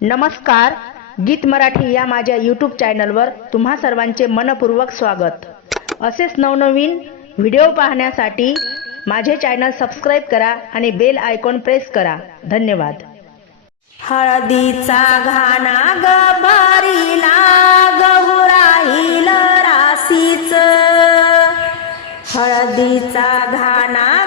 नमस्कार गीत मराठी या माझ्या यूट्यूब चॅनलवर तुम्हा सर्वांचे मनपूर्वक स्वागत. असेच नवनवीन व्हिडिओ पाहण्यासाठी माझे चॅनल सबस्क्राईब करा आणि बेल आयकॉन प्रेस करा. धन्यवाद. हळदीचा घाना ग भरीला गहू हो राहील राशीच. हळदीचा घाना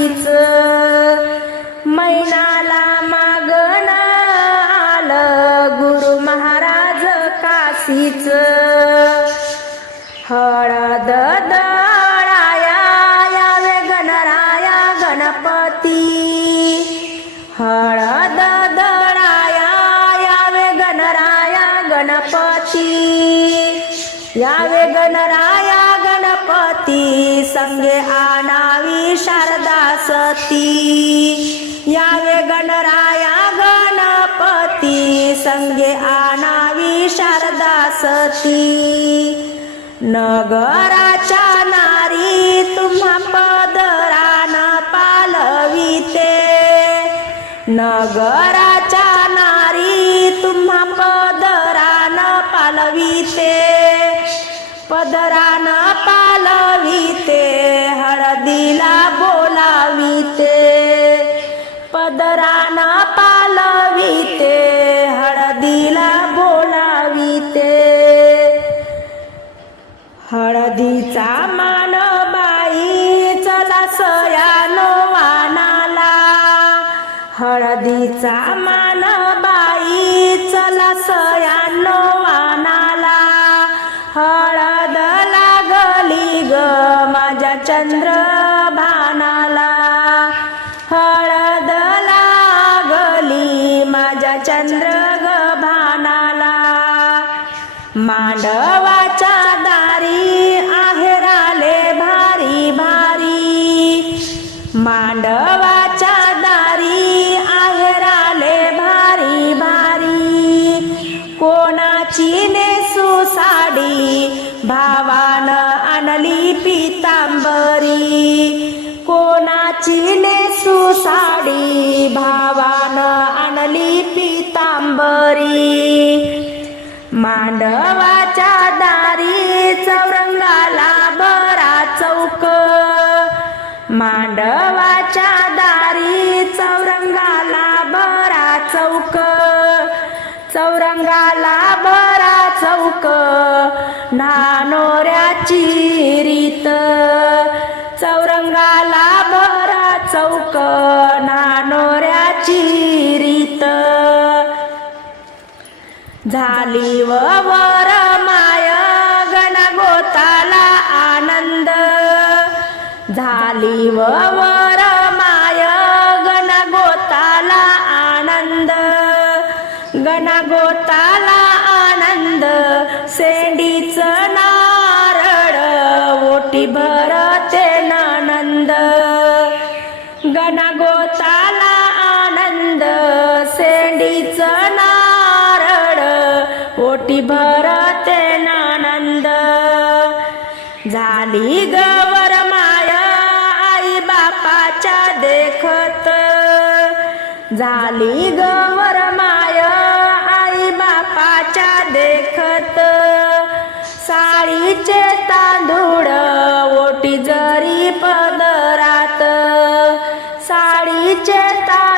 काशीच मैनाला मागण आलं गुरु महाराज काशीच. हळद दळाया यावे गणराया गणपती. हळद दळाया यावे गणराया गणपती. यावे गणराया गणपती संगे आणावी संगे आणावी शारदा सती. नगराच्या नारी तुम्हा पदरान पालविते नगराच्या नारी तुम्हा पदरान पालविते पदरान पालविते हळदीला चा मान बाई चला सयानो वानाला. हळदीचा मान बाई चला सयानो वानाला. हळद लागली ग माझ्या चंद्र भानाला हळद लागली माझ्या चंद्र ग भानाला मांडवाच्या दारी आहे मांडवाच्या दारी आहेराले भारी भारी. कोणाची नेसू साडी? भावान आणली पितांबरी. कोणाची नेसू साडी? भावान आणली पितांबरी. मांडवाच्या दारी चौरंगाला बरा चौक. मांडव चौक. चौरंगाला बरा चौक. नानोऱ्याची रीत. चौरंगाला बरा चौक. नानोऱ्याची रीत. झाली व वर माय गणगोताला आनंद. झाली व वर गणगोताला आनंद सेंडीच नारळ ओटी भरते नंद गणगोताला आनंद सेंडीच नारळ ओटी भरते नानंद. झाली गवर माया आई बापाच्या देखत. झाली गवर माया तांदूळ ओटी जरी पदरात साडीचे तांदूळ